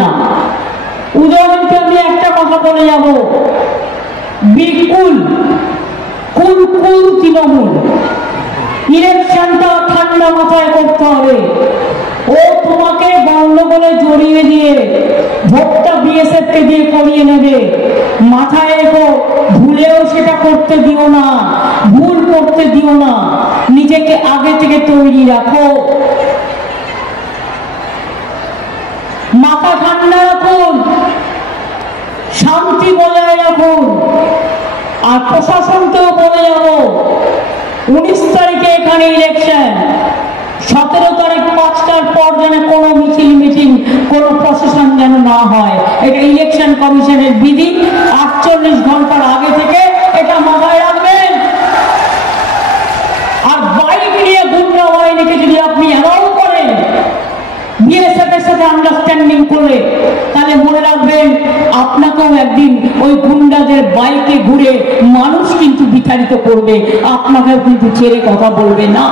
না। উদাহরণকে আমি একটা কথা বলে যাব, বিকুল কুল কুল তৃণমূল, ইলেকশনটা ঠান্ডা মাথায় করতে হবে। ও তোমাকে গন্ডগোলে জড়িয়ে দিয়ে ভোটটা বিএসএফ কে দিয়ে করিয়ে নেবে, মাথায় রেখো। ভুলেও সেটা করতে দিও না, ভুল করতে দিও না, নিজেকে আগে থেকে তৈরি রাখো, মাথা ঠান্ডা রাখুন, শান্তি বজায় রাখুন। আর প্রশাসনকেও বলে যাব, 19 তারিখে এখানে ইলেকশন, 17 তারিখ 5টার পর যেন কোনো মিছিল কোনো প্রশাসন যেন না হয়। এটা ইলেকশন কমিশনের বিধি। 48 ঘন্টার আগে থেকে এটা মাথায় রাখবেন। আর বাইক নিয়ে গুন্ডা বাহিনীকে যদি আপনি অ্যালাউ করেন বিএসএফ এর সাথে আন্ডারস্ট্যান্ডিং করে, তাহলে মনে রাখবেন আপনাকেও একদিন ওই গুন্ডাদের বাইকে ঘুরে মানুষ কিন্তু বিতাড়িত করবে, আপনাকেও কিন্তু ছেড়ে কথা বলবে না।